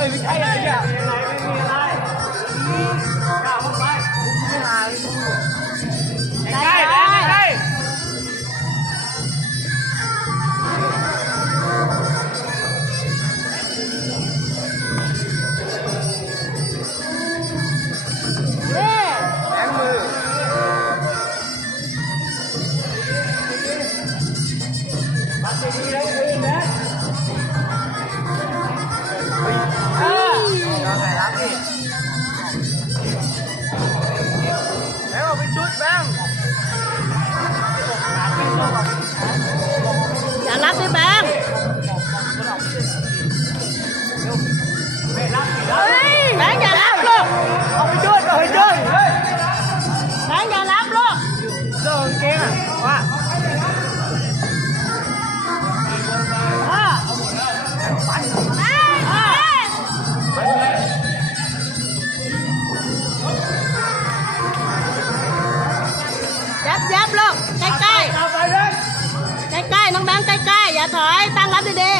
水平开一下。Bán nhà lắm luôn Ông chơi rồi chơi Bán nhà lắm luôn Giờ kia à Giáp giáp luôn, cây cây Cây cây, nó bán cây cây Dạ thôi, tăng lắm đi đi.